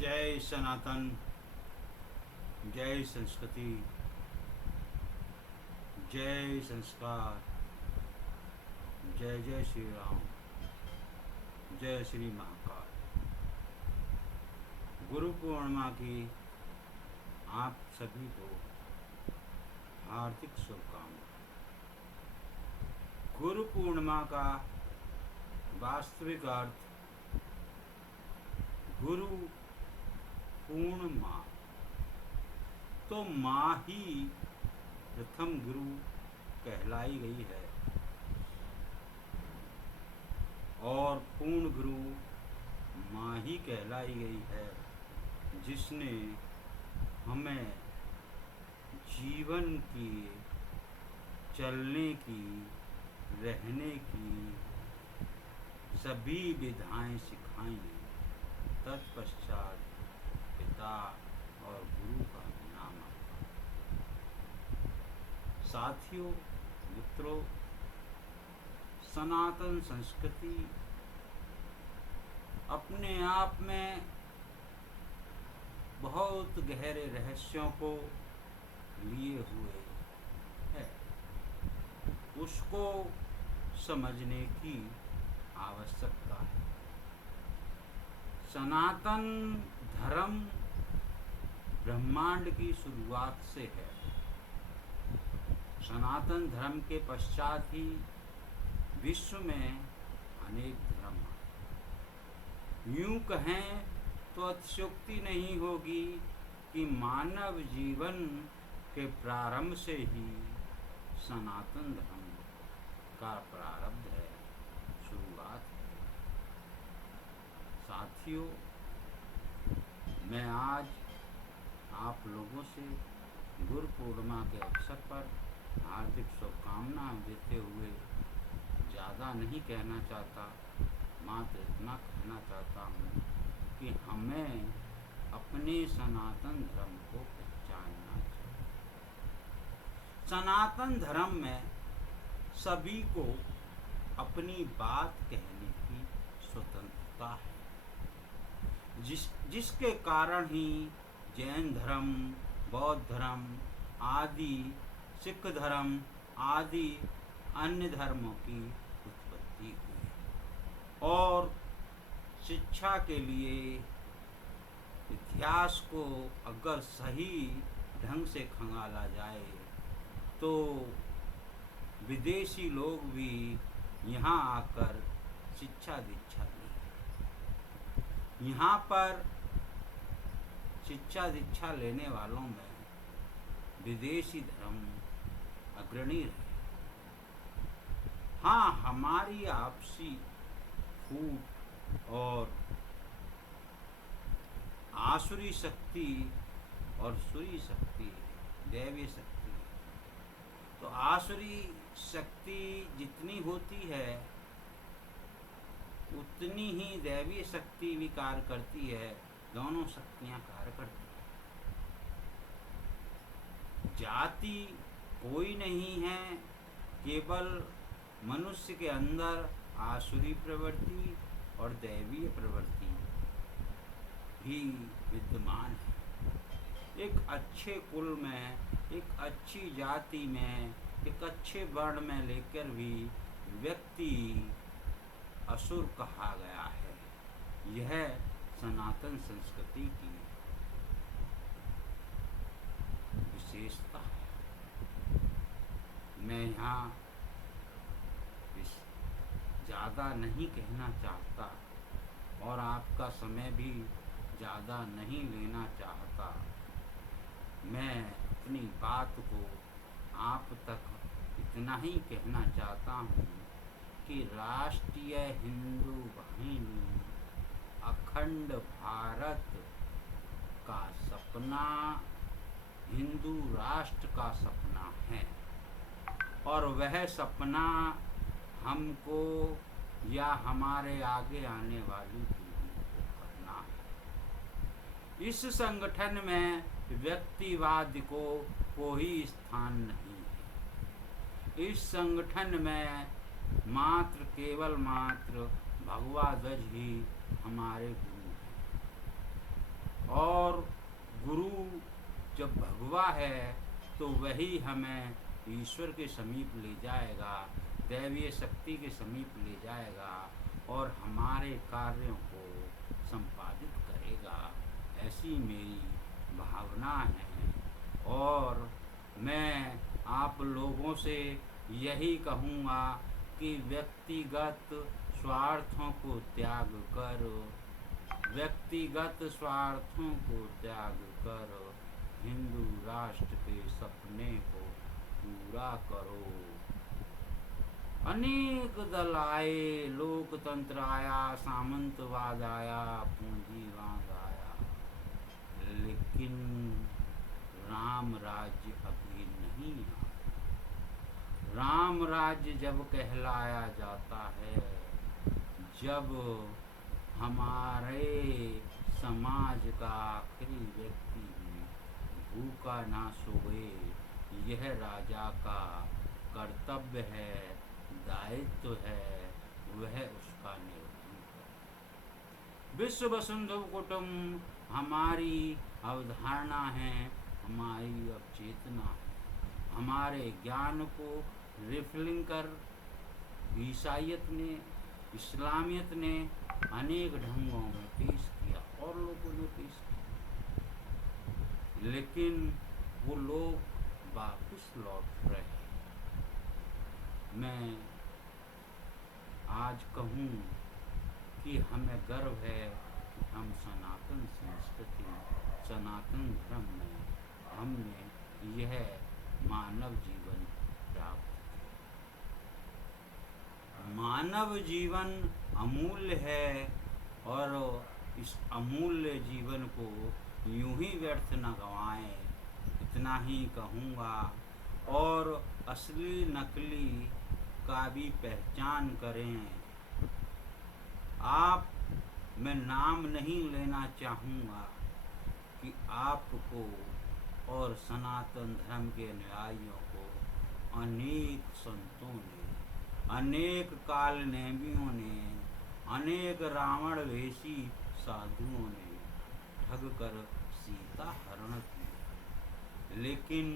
जय सनातन, जय संस्कृति, जय संस्कार, जय जय श्री राम, जय श्री महाकाल। गुरु पूर्णिमा की आप सभी को हार्दिक शुभकामनाएं। गुरु पूर्णिमा का वास्तविक अर्थ गुरु पूर्ण माँ, तो माँ ही प्रथम गुरु कहलाई गई है और पूर्ण गुरु माँ ही कहलाई गई है, जिसने हमें जीवन की, चलने की, रहने की सभी विधाएं सिखाई। तत्पश्चात पिता और गुरु का नाम आता। साथियों, मित्रों, सनातन संस्कृति अपने आप में बहुत गहरे रहस्यों को लिए हुए है। उसको समझने की आवश्यकता है। सनातन धर्म ब्रह्मांड की शुरुआत से है। सनातन धर्म के पश्चात ही विश्व में अनेक धर्म आए। यूं कहें तो अतिशयोक्ति नहीं होगी कि मानव जीवन के प्रारंभ से ही सनातन धर्म का प्रारब्ध है, शुरुआत है। साथियों, मैं आज आप लोगों से गुरु पूर्णिमा के अवसर पर हार्दिक शुभकामनाएं देते हुए ज़्यादा नहीं कहना चाहता, मात्र इतना कहना चाहता हूँ कि हमें अपने सनातन धर्म को पहचानना चाहिए। सनातन धर्म में सभी को अपनी बात कहने की स्वतंत्रता है, जिसके कारण ही जैन धर्म, बौद्ध धर्म आदि, सिख धर्म आदि अन्य धर्मों की उत्पत्ति हुई। और शिक्षा के लिए इतिहास को अगर सही ढंग से खंगाला जाए तो विदेशी लोग भी यहाँ आकर शिक्षा दीक्षा लें। यहाँ पर शिक्षा दीक्षा लेने वालों में विदेशी धर्म अग्रणी रहे। हाँ, हमारी आपसी फूट और आसुरी शक्ति और सुरी शक्ति, दैवी शक्ति, तो आसुरी शक्ति जितनी होती है उतनी ही दैवीय शक्ति भी कार्य करती है। दोनों शक्तियां कार्य करती हैं। जाति कोई नहीं है, केवल मनुष्य के अंदर आसुरी प्रवृत्ति और दैवीय प्रवृत्ति भी विद्यमान है। एक अच्छे कुल में, एक अच्छी जाति में, एक अच्छे वर्ण में लेकर भी व्यक्ति असुर कहा गया है। यह सनातन संस्कृति की विशेषता है। मैं यहाँ ज़्यादा नहीं कहना चाहता और आपका समय भी ज़्यादा नहीं लेना चाहता। मैं अपनी बात को आप तक इतना ही कहना चाहता हूँ कि राष्ट्रीय हिंदू वाहिनी अखंड भारत का सपना हिंदू राष्ट्र का सपना है और वह सपना हमको या हमारे आगे आने वाली पीढ़ी को करना है। इस संगठन में व्यक्तिवाद को कोई स्थान नहीं है। इस संगठन में मात्र केवल मात्र भगवा ध्वज ही हमारे गुरु हैं। और गुरु जब भगवा है तो वही हमें ईश्वर के समीप ले जाएगा, दैवीय शक्ति के समीप ले जाएगा और हमारे कार्यों को संपादित करेगा। ऐसी मेरी भावना है और मैं आप लोगों से यही कहूँगा कि व्यक्तिगत स्वार्थों को त्याग कर, व्यक्तिगत स्वार्थों को त्याग कर हिंदू राष्ट्र के सपने को पूरा करो। अनेक दल आए, लोकतंत्र आया, सामंतवाद आया, पूंजीवाद आया, लेकिन राम राज्य अभी नहीं आया। राम राज्य जब कहलाया जाता है जब हमारे समाज का आखिरी व्यक्ति भी भूखा ना सोए। यह राजा का कर्तव्य है, दायित्व है, वह उसका निर्वहन करे। विश्व वसुंधु कुटुंब हमारी अवधारणा है, हमारी अवचेतना है। हमारे ज्ञान को रिफिलिंग कर ईसाइयत ने, इस्लामियत ने अनेक ढंगों में पेश किया और लोगों ने पेश किया, लेकिन वो लोग वापस लौट रहे हैं। मैं आज कहूँ कि हमें गर्व है कि हम सनातन संस्कृति, सनातन धर्म में हमने यह मानव जीवन प्राप्त किया। मानव जीवन अमूल्य है और इस अमूल्य जीवन को यूं ही व्यर्थ न गंवाएं, इतना ही कहूँगा। और असली नकली का भी पहचान करें। आप, मैं नाम नहीं लेना चाहूँगा कि आपको और सनातन धर्म के अनुयायियों को अनेक संतों ने, अनेक काल नेमियों ने, अनेक रावण वेशी साधुओं ने ठग कर सीता हरण किया, लेकिन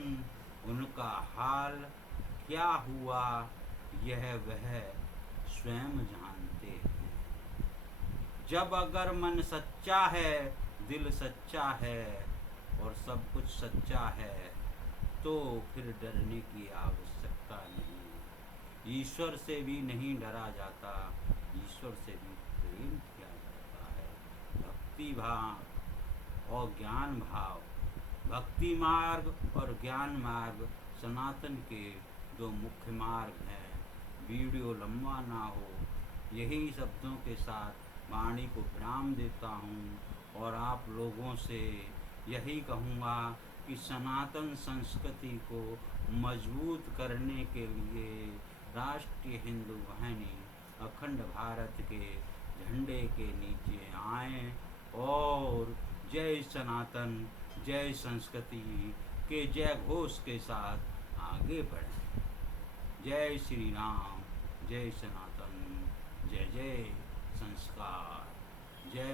उनका हाल क्या हुआ यह वह स्वयं जानते हैं। जब अगर मन सच्चा है, दिल सच्चा है और सब कुछ सच्चा है तो फिर डरने की आवश्यकता नहीं। ईश्वर से भी नहीं डरा जाता, ईश्वर से भी प्रेम किया जाता है। भक्ति भाव और ज्ञान भाव, भक्ति मार्ग और ज्ञान मार्ग सनातन के दो मुख्य मार्ग हैं। वीडियो लंबा ना हो, यही शब्दों के साथ वाणी को विराम देता हूँ और आप लोगों से यही कहूँगा कि सनातन संस्कृति को मजबूत करने के लिए राष्ट्रीय हिंदू वाहिनी अखंड भारत के झंडे के नीचे आएं और जय सनातन, जय संस्कृति के जय घोष के साथ आगे बढ़ें। जय श्री राम, जय सनातन, जय जय संस्कार, जय